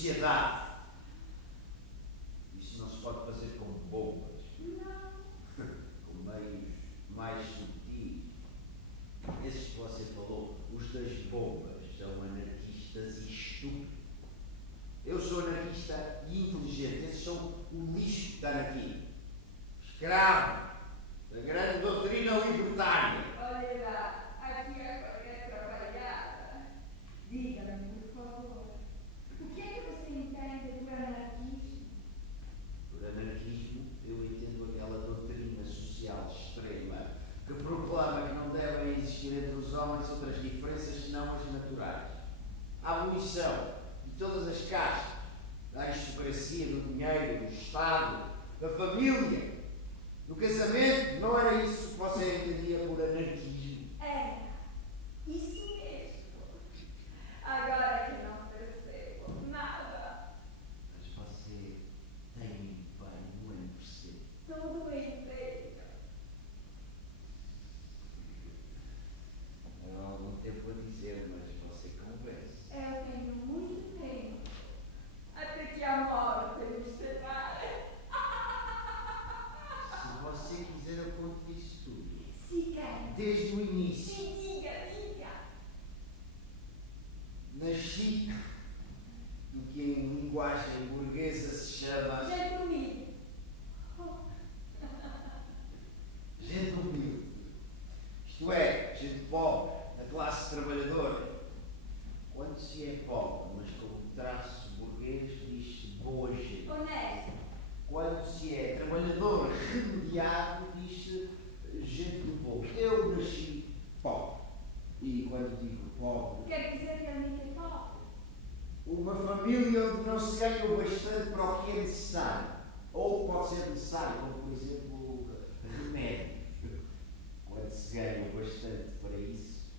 sociedade. Isso não se pode fazer com bombas. Não. Com meios mais sutis. Esses que você falou, os das bombas, são anarquistas e estúpidos. Eu sou anarquista e inteligente. Esses são o lixo da anarquia. Escravo da grande doutrina libertária. Olha lá, aqui agora é trabalhada. Diga-me, por favor, o que é que você entende por anarquismo? Por anarquismo, eu entendo aquela doutrina social extrema que proclama que não devem existir entre os homens outras diferenças senão as naturais. A abolição de todas as castas, da aristocracia, do dinheiro, do Estado, da família, do casamento. Não era isso que você entendia por anarquismo? É, isso mesmo. Agora que não percebo nada. Mas você tem um empenho em perceber. Todo inteiro. Há algum tempo a dizer, mas você convence. Eu tenho muito tempo. Até que a morte nos separe. Se você quiser, eu conto isso tudo. Se quer. Desde o início. Sim, diga, diga. Nasci no que em linguagem burguesa se chama Gente humilde. gente humilde. Isto é, gente pobre, da classe trabalhadora. Quando se é pobre, mas com um traço burguês, diz-se boa gente. Honesto. Quando se é trabalhador remediado, diz-se gente do povo. Eu nasci pobre. E quando digo pobre, Quer dizer realmente pobre? uma família onde não se ganha o bastante para o que é necessário. Ou pode ser necessário, como por exemplo, remédios. Quando se ganha o bastante para isso,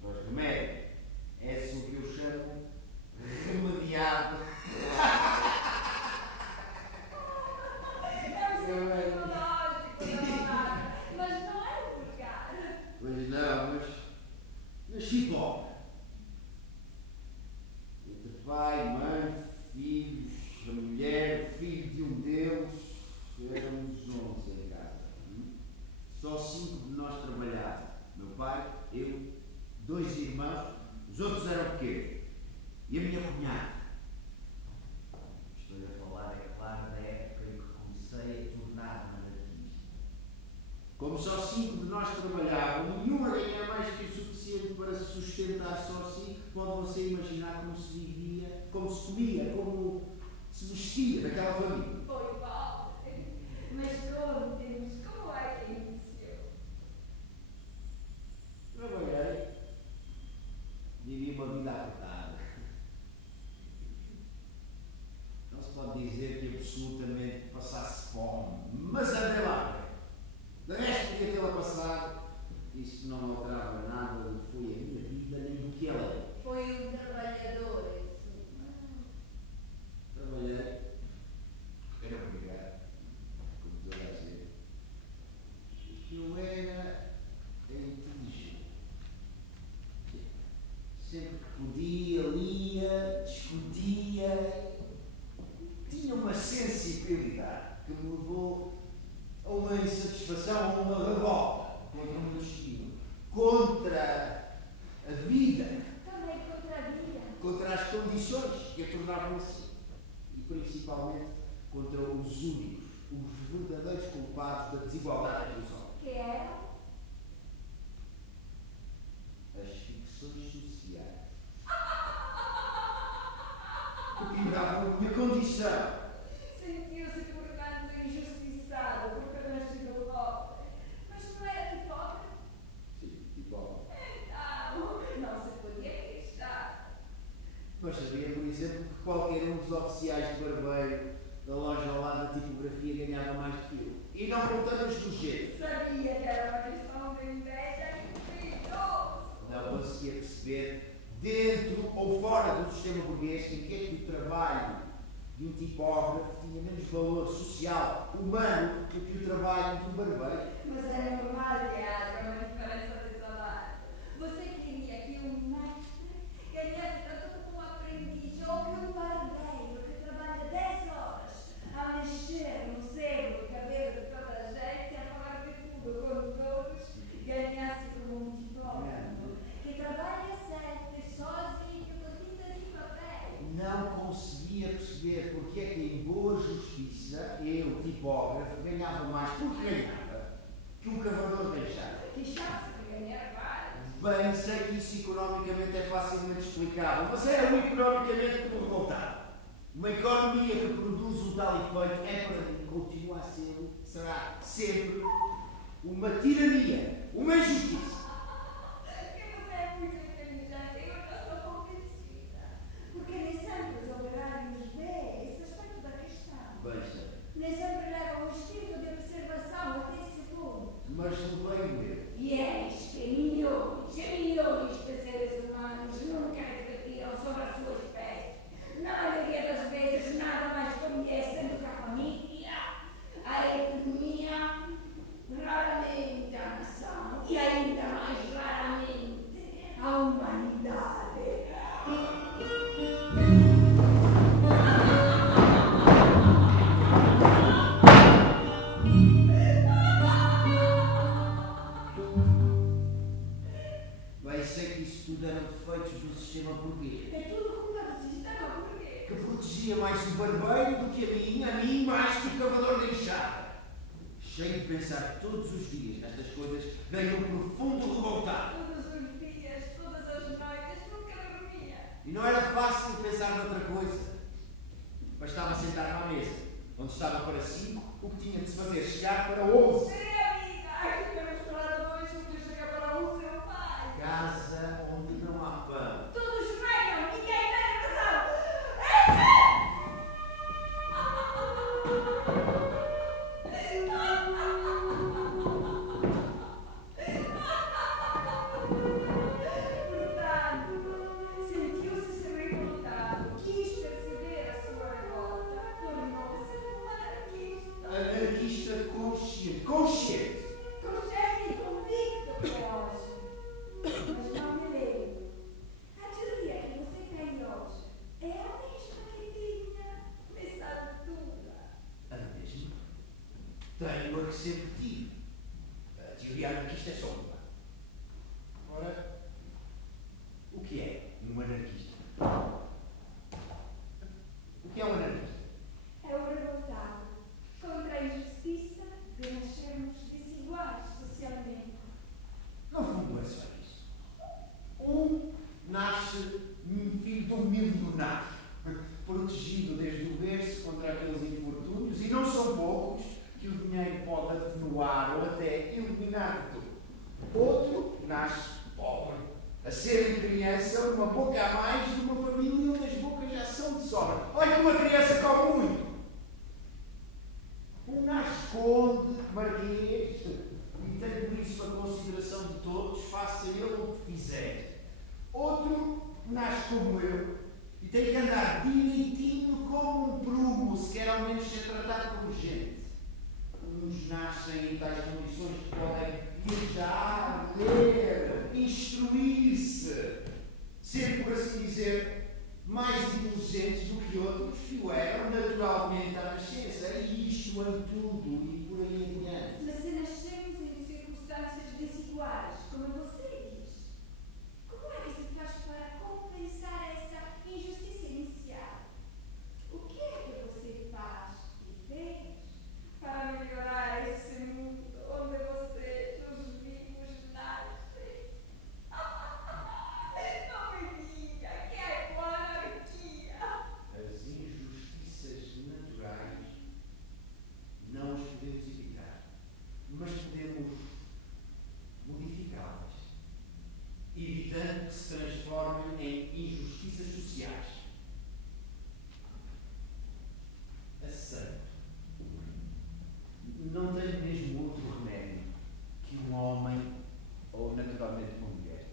para os remédios, é isso que eu chamo remediado. É um psicológico, não, mas não é vulgar. Pois não, mas nasci pobre. Entre pai, mãe, filhos, a mulher, filho de um deles, éramos 11 em casa. Só 5 de nós trabalhavam. Meu pai, eu, 2 irmãos, os outros eram pequenos. E a minha cunhada. Estou a falar, é claro, da época em que comecei a tornar-me anarquista. Como só 5 de nós trabalhavam, nenhum a ganhar mais que o suficiente para se sustentar só si, pode você imaginar como se vivia, como se comia, como se vestia daquela família. Foi pobre. Mas conte-nos, como é que iniciou? Trabalhei, vivi uma vida apertada. Não se pode dizer que absolutamente passasse fome, mas andei lá. De resto, podia tê-la passado. Isso não alterava nada do que foi a minha vida, nem do que ela é. Foi um trabalhador, isso. Trabalhei, era obrigado, como toda a gente. Eu era inteligente. Sempre que podia, lia, discutia. Tinha uma sensibilidade que me levou a uma insatisfação, a uma revolta contra o meu destino, contra a vida, Também contra a vida. contra as condições que a tornavam assim e principalmente contra os únicos, os verdadeiros culpados da desigualdade entre os homens. Que eram? As ficções sociais que pioravam a minha condição. Sentiu-se, portanto, injustiçado por ter nascido pobre. Mas não era de pobre? Sim, igual. Então, não se podia queixar. Mas sabia, por exemplo, que qualquer um dos oficiais de barbeiro da loja ao lado da tipografia ganhava mais do que eu. E não contando os do jeito. Sabia que era uma questão de inveja infinitosa. Não conseguia perceber, dentro ou fora do sistema burguês, em que é que o trabalho de um tipógrafo tinha menos valor social, humano, do que o trabalho de um barbeiro. Mas era normal que haja uma diferença de salário. Você queria que um mestre ganhasse tanto como um aprendiz ou que um barbeiro perceber porque é que em boa justiça eu, tipógrafo, ganhava mais porque ganhava que um cavador de enxada. Queixava-se de ganhar vários. Bem, sei que isso economicamente é facilmente explicável, mas era um economicamente como revoltado. Uma economia que produz um tal efeito é para mim, continua a ser, será sempre uma tirania, uma injustiça. Que você é muito inteligente, eu já estou convencida. Porque nem sempre os operários vê esse aspecto da questão. Bem, sei. Nem sempre leva um instinto de observação até esse ponto. Mas levei-o eu. E eis que milhões e milhões de seres humanos nunca refletiram sobre a sua espécie. Na maioria das vezes, nada mais conhecem do que a família, a etnia, raramente a nação e ainda mais raramente a humanidade. Bem, sei que isso tudo eram defeitos do sistema burguês. É tudo culpa do sistema burguês. Que protegia mais o barbeiro do que a mim mais que o cavador de enxada. Cheio de pensar todos os dias nestas coisas, dei um profundo revoltado. Todos os dias, todas as noites, nunca dormia. E não era fácil pensar noutra coisa. Bastava sentar-me à mesa, onde estava para 5, o que tinha de se fazer chegar para 11. Seria a vida. Aqui temos para dois, o que chega para um, seu pai. Casa onde não há pão. Todos venham, ninguém tem razão. Portanto, sentiu-se revoltado, quis perceber a sua revolta, tornou-se um anarquista. Anarquista consciente. Consciente! Consciente e convicto para hoje. Mas não me lembro. A teoria que você tem hoje é a mesma que tinha nessa altura. A mesma? Tenho a que sempre tive. A teoria anarquista é só uma. Ora, o que é um anarquista? O que é um anarquista? É o revoltado contra a injustiça de nascermos desiguais socialmente. No fundo é só isso. Um nasce filho de um milionário, protegido desde o berço contra aqueles infortúnios, e não são poucos que o dinheiro pode atenuar ou até eliminar de tudo. Outro nasce pobre, a ser criança uma boca a mais de uma família onde as bocas já são de sobra. Olha que uma criança come muito. Um nasce conde, marquês, e tem por isso a consideração de todos, faça ele o que fizer. Outro nasce como eu e tem que andar direitinho como um prumo, se quer ao menos ser tratado como gente. Uns nascem em tais condições que podem viajar, ler, instruir-se, ser, por assim dizer, mais inteligentes do que outros que o eram naturalmente à nascença, e isto em tudo e por aí adiante. Mas se nascemos em circunstâncias desiguais, como você diz, como é que se faz para compensar essa injustiça inicial? O que é que você faz e fez para melhorar esse mundo onde você, os vivos, nascem? Não me diga que é com a anarquia. As injustiças naturais não as podemos evitar, mas podemos modificá-las, evitando que se transformem em injustiças sociais. Aceito. Não tenho mesmo outro remédio que um homem, ou naturalmente uma mulher,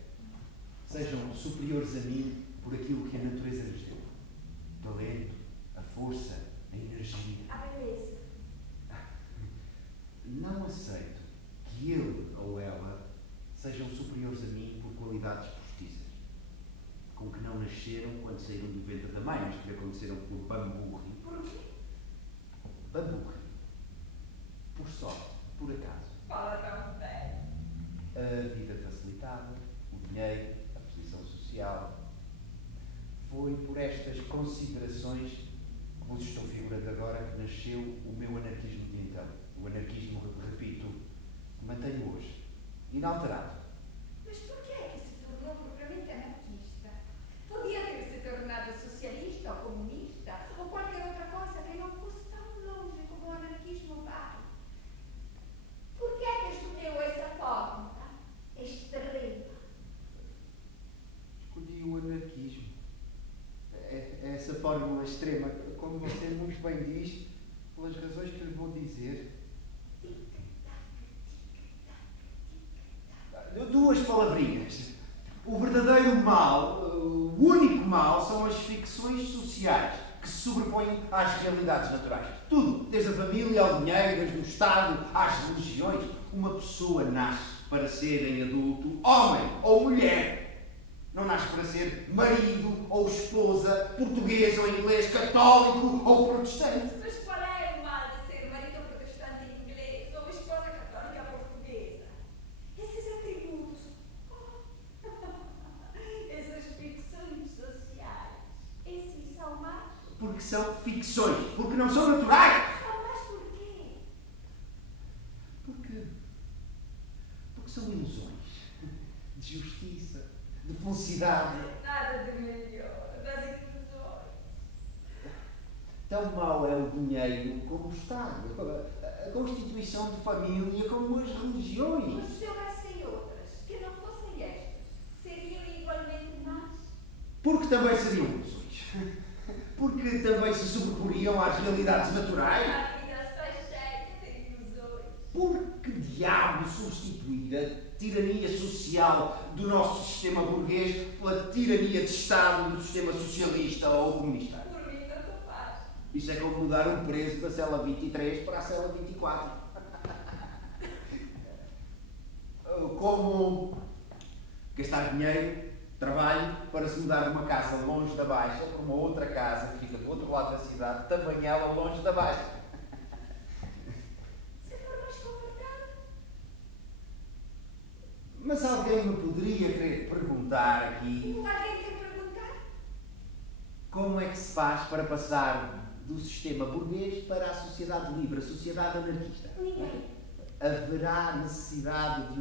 sejam superiores a mim por aquilo que a natureza lhes deu. O talento, a força, a energia. A beleza. Não aceito que ele ou ela sejam superiores a mim por qualidades postiças, com que não nasceram quando saíram do ventre da mãe, mas que lhe aconteceram por bamburri. Por quê? Bamburri. Por sorte, por acaso. Fala tão bem. A vida facilitada, o dinheiro, a posição social. Foi por estas considerações nasceu o meu anarquismo de então. O anarquismo, repito, que mantenho hoje, inalterado. Mas porquê é que se tornou propriamente anarquista? Podia ter se tornado socialista ou comunista ou qualquer outra coisa que não fosse tão longe como o anarquismo vai. Porquê é que escolheu essa forma extrema? Escolhi o anarquismo. Essa fórmula extrema, como você muito bem diz, pelas razões que lhe vou dizer. Duas palavrinhas. O verdadeiro mal, o único mal, são as ficções sociais que se sobrepõem às realidades naturais. Tudo, desde a família ao dinheiro, desde o Estado às religiões. Uma pessoa nasce para ser em adulto homem ou mulher. Não nasce para ser marido ou esposa, português ou inglês, católico ou protestante. Mas qual é o mal de ser marido protestante inglês ou esposa católica portuguesa? Esses atributos, essas ficções sociais, esses são más? Porque são ficções, porque não são naturais. São más por quê? Porque são ilusões de justiça, de felicidade. Nada de melhor das ilusões. Tão mau é o dinheiro como o Estado, a constituição de família como as religiões. Mas se houvessem outras que não fossem estas, seriam igualmente más? Porque também seriam ilusões. Porque também se sobreporiam às realidades naturais. A vida está cheia de ilusões. Por que diabo substituir a tirania social do nosso sistema burguês pela tirania de Estado do sistema socialista ou comunista? Por mim, tanto faz. Isso é como mudar um preso da cela 23 para a cela 24. Como gastar dinheiro, trabalho, para se mudar de uma casa longe da Baixa para uma outra casa que fica do outro lado da cidade, também ela longe da Baixa. Se for mais confortável. Mas alguém me poderia querer perguntar aqui Alguém quer perguntar? como é que se faz para passar do sistema burguês para a sociedade livre, a sociedade anarquista? Ninguém. Haverá necessidade de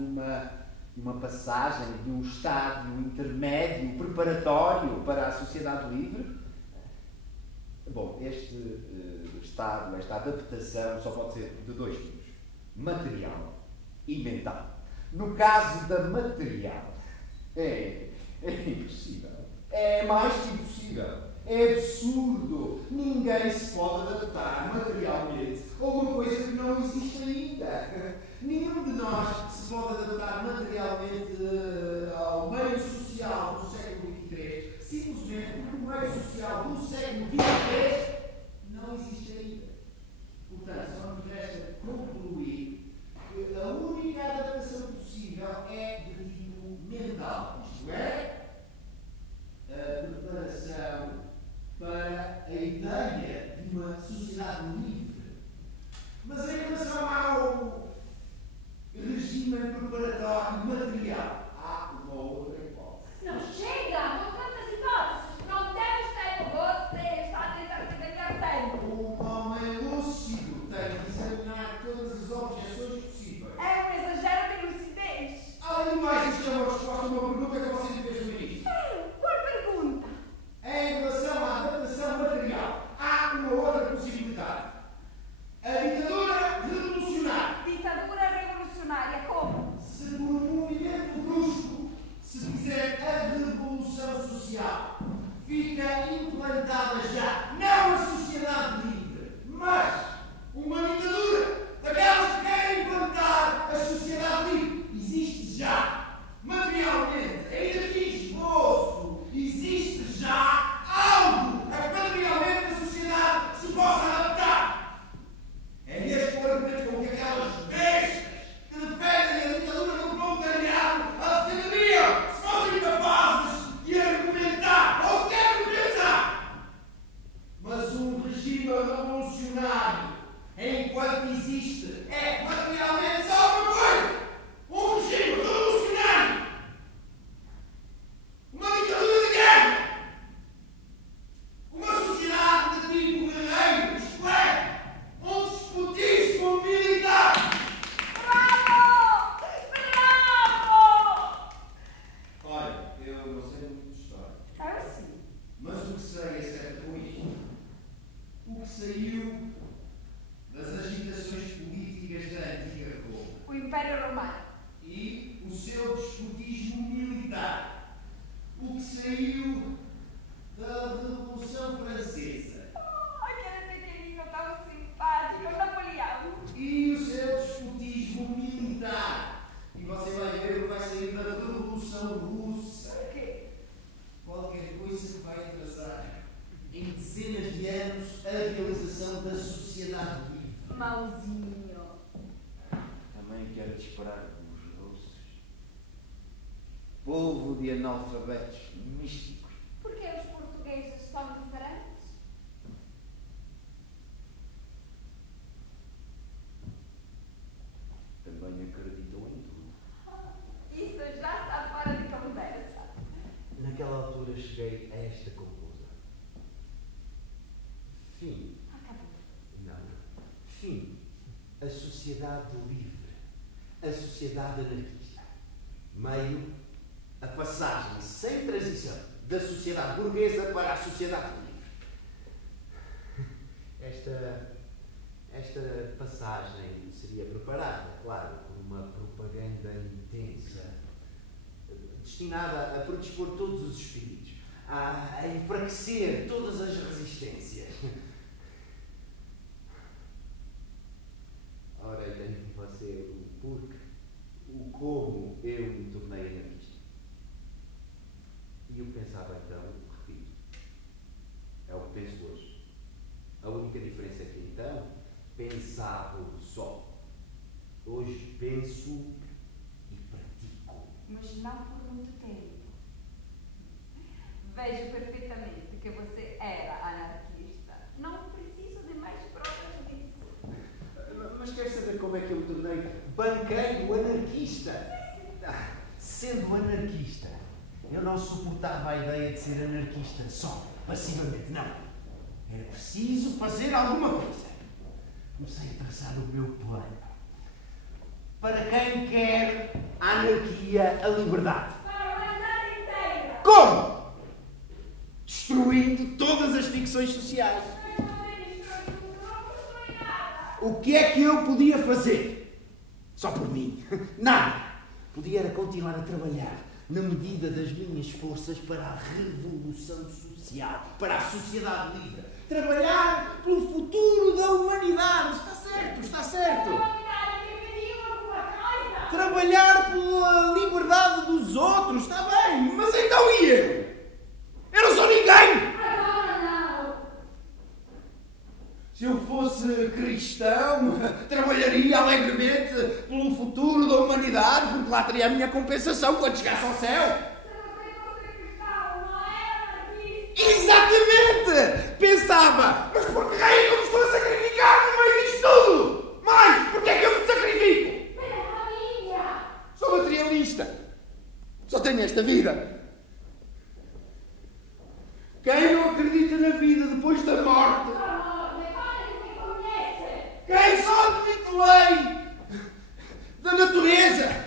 uma passagem, de um estádio intermédio, preparatório para a sociedade livre? Bom, este estado, esta adaptação só pode ser de dois tipos: material e mental. No caso da material, é impossível. É mais que impossível. É absurdo. Ninguém se pode adaptar materialmente a uma coisa que não existe ainda. Nenhum de nós se pode adaptar materialmente ao meio social do século XXIII, simplesmente porque o meio social do século XXIII não existe ainda. Portanto, só nos resta concluir que a única adaptação possível é de tipo mental, isto é, a preparação para a ideia de uma sociedade livre. Mas em relação ao regime preparatório material, há uma outra hipótese. Não chega! Com tantas hipóteses! Não temos tempo! Você está a tentar ganhar tempo! Um homem lúcido tem de examinar todas as objeções possíveis. É um exagero de lucidez! Além do mais, isto é uma resposta a uma pergunta que você me fez no início. Qual pergunta? Em relação à adaptação material, há uma outra possibilidade. A ditadura revolucionária. Ditadura revolucionária, como? Se por um movimento brusco se fizer a revolução social, fica implantada já, não a sociedade livre, mas uma ditadura daquelas que querem implantar a sociedade livre. Existe já, materialmente, ainda que esboço, existe já algo a que materialmente a sociedade se possa adaptar. É neste argumento com que aquelas bestas que defendem a ditadura do proletariado a defenderiam, se fossem capazes de argumentar ou sequer de pensar. Mas um regime revolucionário, enquanto existe, é materialmente só uma coisa: um regime revolucionário. Uma ditadura de guerra. Uma sociedade de tipo guerreiro, isto é, saiu das agitações políticas da antiga Roma. O Império Romano. E o seu despotismo militar. O que saiu da Revolução Francesa. Aquele pequenino tão simpático, Napoleão. E o seu despotismo militar. E você vai ver o que vai sair da Revolução Russa. Por quê? Qualquer coisa que vai atrasar em dezenas de anos a realização da sociedade livre. Mauzinho. Também quero disparar os russos. Povo de analfabetos místicos. Por que os portugueses são diferentes? Também acreditam em tudo. Isso já está fora de conversa. Naquela altura cheguei a esta conclusão. Fim. Acabou. Não. Fim. A sociedade livre. A sociedade anarquista. Meio. A passagem sem transição da sociedade burguesa para a sociedade livre. Esta passagem seria preparada, claro, por uma propaganda intensa, destinada a predispor todos os espíritos, a enfraquecer todas as resistências. Ora, tenho que você o porquê, o como eu me tornei anarquista. E eu pensava então, repito, é o que penso hoje. A única diferença é que então pensava só. Hoje penso e pratico. Mas não por muito tempo. Vejo perfeitamente que você era anarquista. Não preciso de mais provas disso. Mas quer saber como é que eu me tornei banqueiro anarquista? Sendo anarquista, eu não suportava a ideia de ser anarquista só, passivamente, não. Era preciso fazer alguma coisa. Comecei a traçar o meu plano. Para quem quer a anarquia, a liberdade. Para a humanidade inteira. Como? Destruindo todas as ficções sociais. Mas você destruiu tudo, não construi nada. O que é que eu podia fazer? Só por mim. Nada. Podia era continuar a trabalhar na medida das minhas forças para a revolução social, para a sociedade livre. Trabalhar pelo futuro da humanidade. Está certo, está certo. A humanidade que pediu alguma coisa. Trabalhar pela liberdade dos outros. Está bem, mas então e eu? Eu não sou ninguém. Agora não. Se eu fosse cristão, trabalharia alegremente pelo futuro da humanidade, porque lá teria a minha compensação quando chegasse ao céu. Se você fosse cristão, não era anarquista. Exatamente! Pensava, mas por que raio eu me estou a sacrificar no meio disto tudo? Mãe, por que é que eu me sacrifico? Pela família. Sou materialista. Só tenho esta vida. Quem não acredita na vida depois da morte? Quem só admite lei da natureza?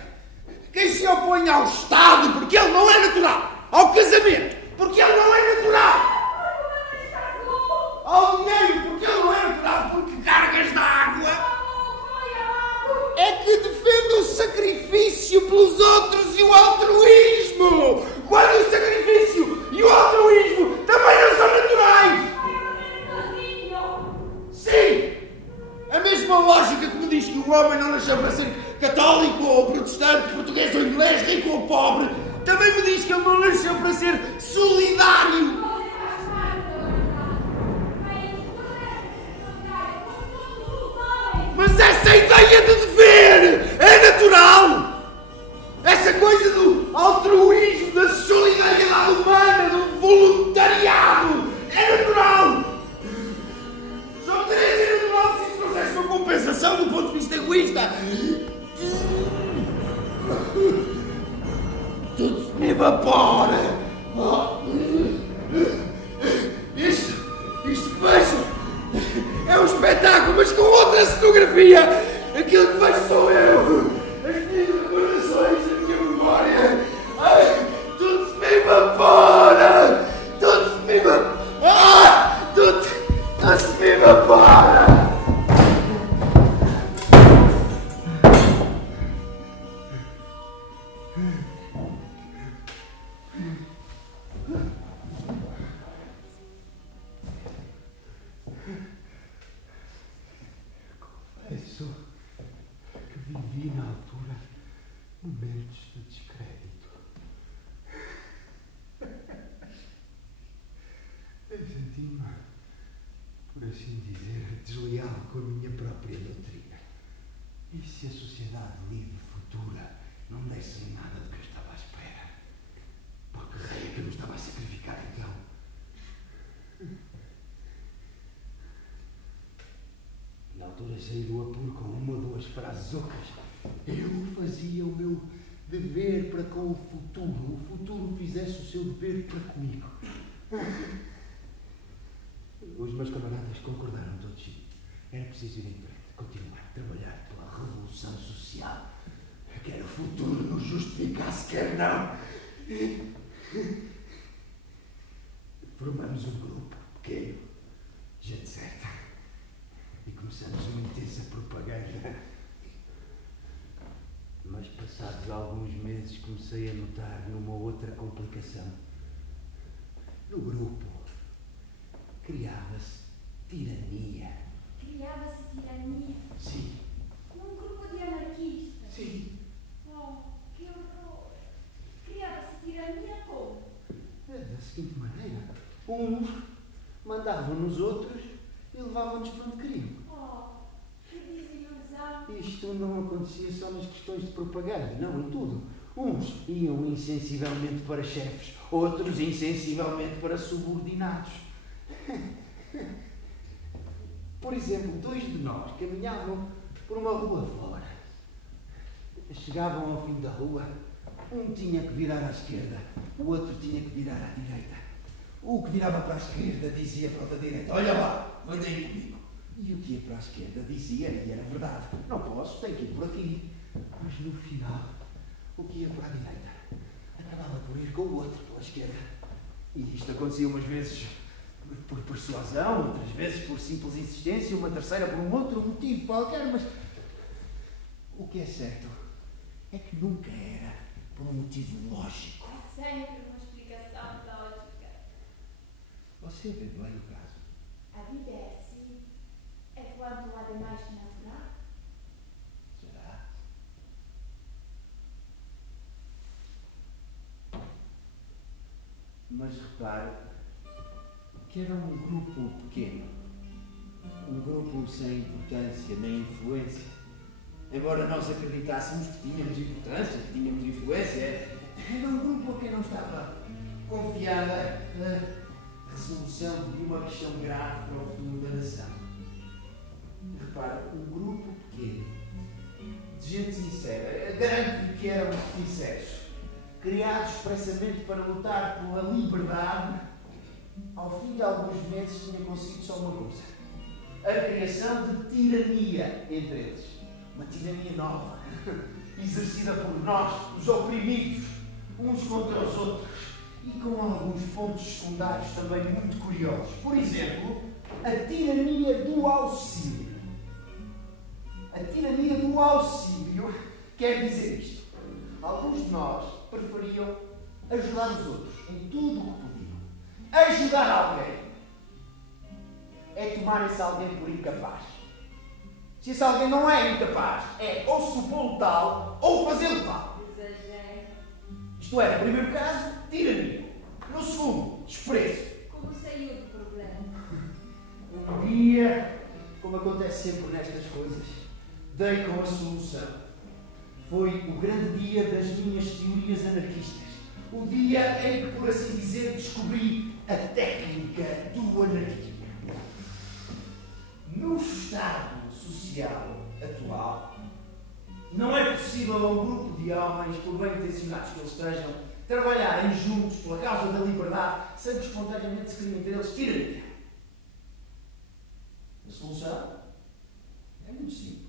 Quem se opõe ao Estado porque ele não é natural? Ao casamento porque ele não é natural? Ao dinheiro porque ele não é natural? Porque cargas de água? É que defende o sacrifício pelos outros e o altruísmo. Quando o sacrifício e o altruísmo também não são naturais. Sim! A mesma lógica que me diz que o homem não nasceu para ser católico ou protestante, português ou inglês, rico ou pobre, também me diz que ele não nasceu para ser solidário. Mas essa ideia de dever é natural! Essa coisa do altruísmo, da solidariedade humana, do voluntariado, é natural! Só poderia ser natural se isso trouxesse uma compensação do ponto de vista egoísta. Tudo se me evapora! Isto que vejo é um espetáculo, mas com outra cenografia. Aquilo que vejo sou eu. As minhas recordações, a minha memória. Tudo se me evapora. Tudo se me evapora. Tudo se me evapora. para! Confesso que vivi na altura momentos de descrédito. Eu senti-me, por assim dizer, desleal com a minha própria doutrina. E se a sociedade livre futura não desse nada do que eu estava à espera? Por que raio é que eu me estava a sacrificar então? Na altura saí do apuro com uma ou duas frases ocas. Eu fazia o meu dever para com o futuro fizesse o seu dever para comigo. Os meus camaradas concordaram todos. Era preciso ir em frente, continuar a trabalhar pela revolução social. Quer o futuro nos justificasse, quer não. Formamos um grupo pequeno, gente certa, e começamos uma intensa propaganda. Mas passados alguns meses comecei a notar numa outra complicação. No grupo criava-se tirania. Criava-se tirania? Sim. Num grupo de anarquistas? Sim. Oh, que horror! Criava-se tirania como? Da seguinte maneira. Uns mandavam nos outros e levavam-nos para onde queriam. Oh, que desilusão! Isto não acontecia só nas questões de propaganda, não, em tudo. Uns iam insensivelmente para chefes, outros insensivelmente para subordinados. Por exemplo, 2 de nós caminhavam por uma rua fora. Chegavam ao fim da rua, um tinha que virar à esquerda, o outro tinha que virar à direita. O que virava para a esquerda dizia para o da direita: olha lá, vem daí comigo. E o que ia para a esquerda dizia, e era verdade: não posso, tenho que ir por aqui. Mas no final, o que ia para a direita acabava por ir com o outro pela esquerda. E isto acontecia umas vezes por persuasão, outras vezes por simples insistência, uma terceira por um outro motivo qualquer, mas o que é certo é que nunca era por um motivo lógico. Há sempre uma explicação lógica. Você vê bem o caso. A vida é assim. É quanto há de mais natural. Será? Mas repare que era um grupo pequeno. Um grupo sem importância nem influência. Embora nós acreditássemos que tínhamos importância, que tínhamos influência, era um grupo a quem não estava confiada a resolução de uma questão grave para o futuro da nação. Repare, um grupo pequeno, de gente sincera, garanto-lhe que eram sinceros, criados expressamente para lutar pela liberdade, ao fim de alguns meses tinha conseguido só uma coisa: a criação de tirania entre eles. Uma tirania nova, exercida por nós, os oprimidos, uns contra os outros, e com alguns pontos secundários também muito curiosos. Por exemplo, a tirania do auxílio. A tirania do auxílio quer dizer isto: alguns de nós preferiam ajudar os outros em tudo o que podiam. Ajudar alguém é tomar esse alguém por incapaz. Se esse alguém não é incapaz, é ou supô-lo tal ou fazê-lo tal. Exagero. Isto é, no primeiro caso, tirania. No segundo, desprezo. Como saiu do problema? Um dia, como acontece sempre nestas coisas, dei com a solução. Foi o grande dia das minhas teorias anarquistas. O dia em que, por assim dizer, descobri a técnica do anarquismo. No estado social atual, não é possível a um grupo de homens, por bem intencionados que eles estejam, trabalharem juntos pela causa da liberdade, sem que espontaneamente se criem entre eles tirania. A solução é muito simples: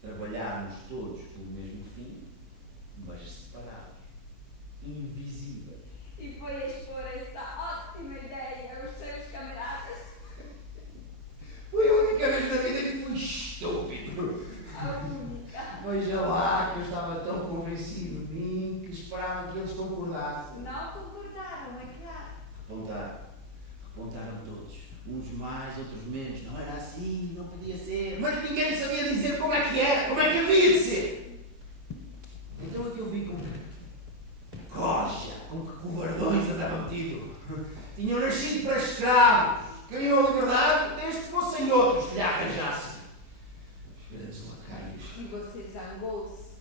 trabalharmos todos pelo mesmo fim, mas separados, invisíveis. E foi expor essa ótima ideia aos seus camaradas? A única. Veja lá que eu estava tão convencido de mim que esperava que eles concordassem. Não concordaram, é claro. Repontaram todos. Uns mais, outros menos. Não era assim, não podia ser. Mas ninguém sabia dizer como é que era, como é que havia de ser. Então aquilo vi com rocha, com que covardões andava metido. Tinham nascido para escravos. Queriam a liberdade desde que fossem outros que lhe arranjassem. Os grandes lacaios. E você zangou-se?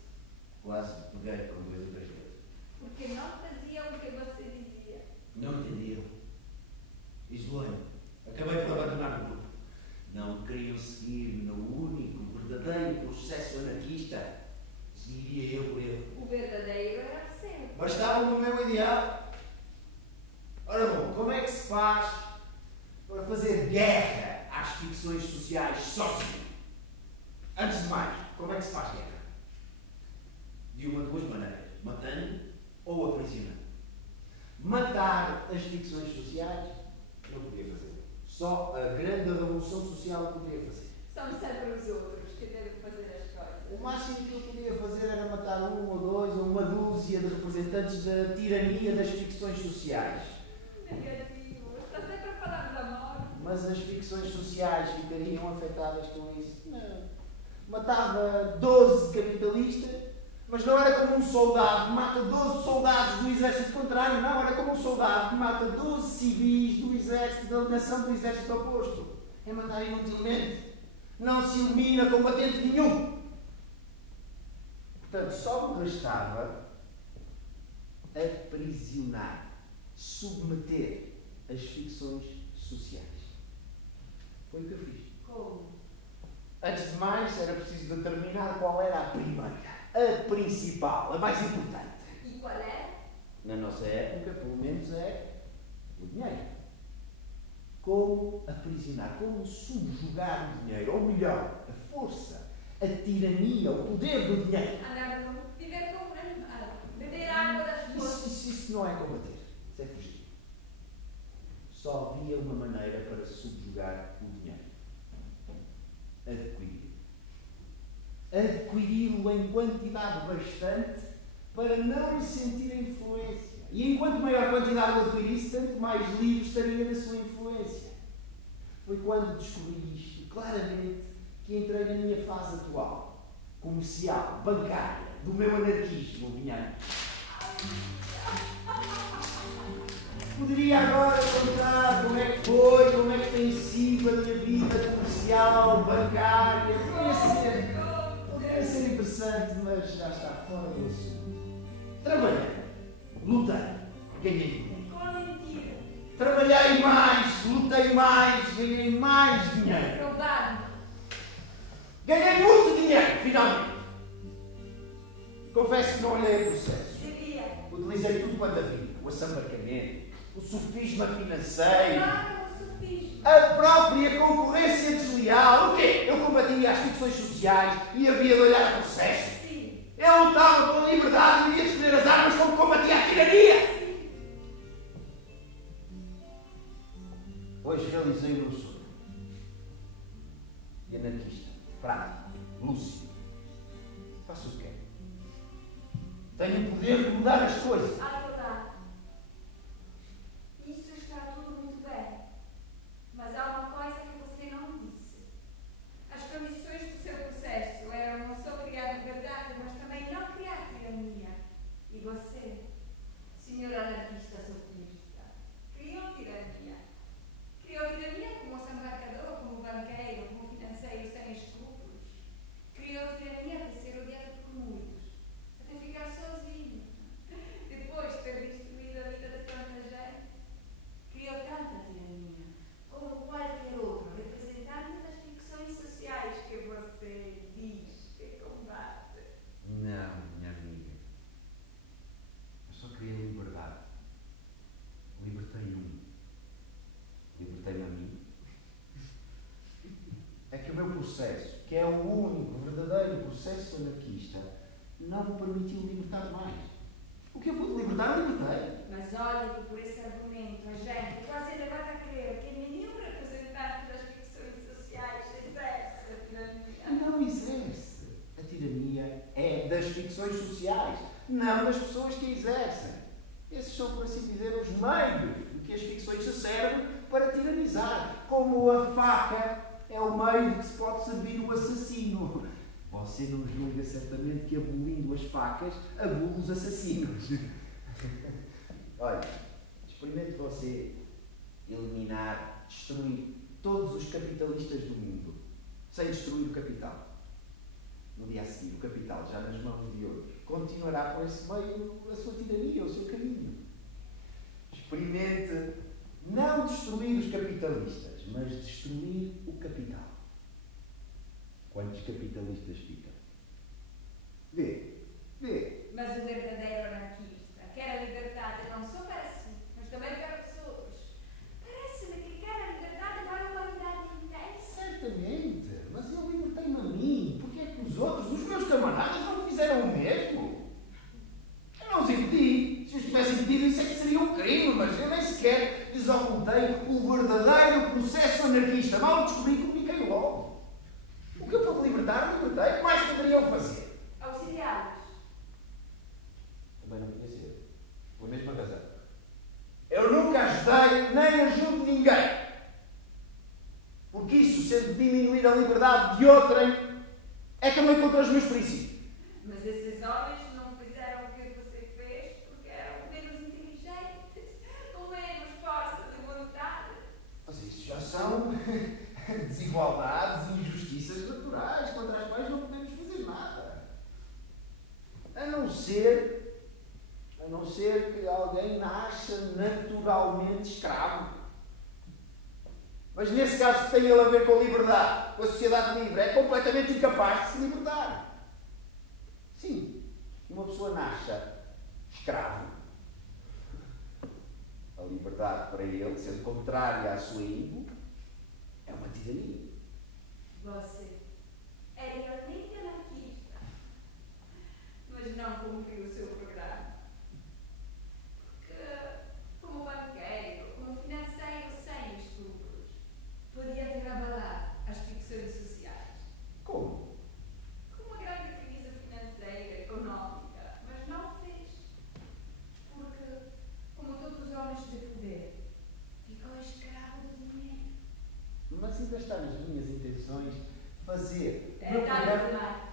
Quase peguei com 2 ou 3 vezes. Porque não fazia o que você dizia. Não entendiam. Isolei-me. Acabei por abandonar o grupo. Não queriam seguir no único, verdadeiro processo anarquista. Seguiria eu por ele. O verdadeiro era o seu. Bastava o meu ideal. Ora bom, como é que se faz para fazer guerra às ficções sociais sozinho? Antes de mais, como é que se faz guerra? De uma de 2 maneiras. Matando ou aprisionando. Matar as ficções sociais não podia fazer. Só a grande revolução social podia fazer. São sempre os outros que devem fazer as coisas. O máximo que eu podia fazer era matar 1 ou 2 ou uma dúzia de representantes da tirania das ficções sociais. Negativo. Está sempre a falar da morte. Mas as ficções sociais ficariam afetadas com isso? Não. Matava 12 capitalistas, mas não era como um soldado que mata 12 soldados do exército contrário, não, era como um soldado que mata 12 civis do exército, da nação do exército oposto. É matar inutilmente. Não se elimina combatente nenhum. Portanto, só me restava aprisionar, submeter as ficções sociais. Foi o que eu fiz. Como? Antes de mais, era preciso determinar qual era a primeira, a principal, a mais importante. E qual é? Na nossa época, pelo menos, é o dinheiro. Como aprisionar, como subjugar o dinheiro, ou melhor, a força, a tirania, o poder do dinheiro. Andar no viver como um animal. Beber água das fontes. Isso não é combater, isso é fugir. Só havia uma maneira para subjugar o dinheiro. Adquiri-lo. Adquiri-lo em quantidade bastante para não lhe sentir a influência. E enquanto maior quantidade eu adquirisse, tanto mais livre estaria da sua influência. Foi quando descobri isto, claramente, que entrei na minha fase atual, comercial, bancária, do meu anarquismo, vinha. Poderia agora contar como é que foi, como é que tem sido a minha vida comercial, bancária. Poderia ser interessante, mas já está fora do assunto. Trabalhei, lutei, ganhei dinheiro. Com mentira. Trabalhei mais, lutei mais, ganhei mais dinheiro. Provado. Ganhei muito dinheiro, finalmente. Confesso que não olhei o processo. Devia. Utilizei tudo quanto havia. O assambarcamento, o sofisma financeiro, Claro, o sofismo. a própria concorrência desleal. O quê? Eu combatia as ficções sociais e havia de olhar o processo. Sim. Eu lutava pela liberdade e ia escolher as armas como combatia a tirania. Hoje realizei o meu sonho. E anarquista, prático, lúcido. Faço o quê? Tenho o poder de mudar as coisas. À verdade. Isso está tudo muito bem. Mas há uma coisa que você não disse. As condições do seu processo eram não só criar liberdade, mas também não criar tirania. E você, senhor anarquista socialista, criou tirania. Criou tirania como desembarcador, como banqueiro, como financeiro sem escrúpulos. Criou tirania de ser odiado por muitos, até ficar sozinho. Depois de ter destruído a vida de tanta gente, criou tanta tirania como qualquer outro representante das ficções sociais que você diz que combate. Não, minha amiga. Eu só queria liberdade. Libertei um. Libertei-me a mim. É que o meu processo, que é o único verdadeiro processo anarquista, não me permitiu libertar mais. O que eu pude libertar, libertei. Mas olha que por esse argumento a gente quase levava a crer que nenhum representante das ficções sociais exerce a tirania. Não exerce. das ficções sociais, não das pessoas que a exercem. Esses são, por assim dizer, os meios de que as ficções se servem para tiranizar. Como a faca é o meio de que se pode servir o assassino. Você não julga certamente que abolindo as facas, abole os assassinos. Olha, experimente você eliminar, destruir todos os capitalistas do mundo, sem destruir o capital. No dia a seguir, o capital, já nas mãos de outros, continuará por esse meio a sua tirania, o seu caminho. Experimente não destruir os capitalistas, mas destruir o capital. Quantos capitalistas ficam? Vê. Mas o verdadeiro anarquista quer a liberdade não só para si, mas também para os outros. Parece-me que quer a liberdade para a humanidade inteira. Certamente, mas eu libertei-me a mim. Porque é que os outros, os meus camaradas, não fizeram o mesmo? Eu não os impedi. Se os tivesse impedido, isso é que seria um crime, mas eu nem sequer lhes ocultei o verdadeiro processo anarquista. Mal descobri, comuniquei logo. O que eu pude libertar, libertei. O que mais poderiam fazer? Auxiliá-los. Também não podia ser. Pela mesma razão. Eu nunca ajudei nem ajudo ninguém. Porque isso, sendo diminuir a liberdade de outrem, é também contra os meus princípios. Mas esses homens não fizeram o que você fez porque eram menos inteligentes, com menos força de vontade. Mas isso já são desigualdades e injustiças naturais contra as quais não podemos fazer nada. A não ser que alguém nasça naturalmente escravo. Mas nesse caso que tem ele a ver com a liberdade, com a sociedade livre, é completamente incapaz de se libertar. Sim, uma pessoa nasce escravo. A liberdade para ele, sendo contrária à sua índole, é uma tirania. Você é realmente anarquista, mas não cumpriu o seu programa. Porque, como banqueiro, como financeiro sem estupros, podia ter abalado as ficções sociais. Como? Com uma grande crise financeira, económica, mas não o fez. Porque, como todos os homens de poder, ficou escravo do dinheiro. Mas ainda está nas minhas intenções fazer o É meu tarde programa. demais.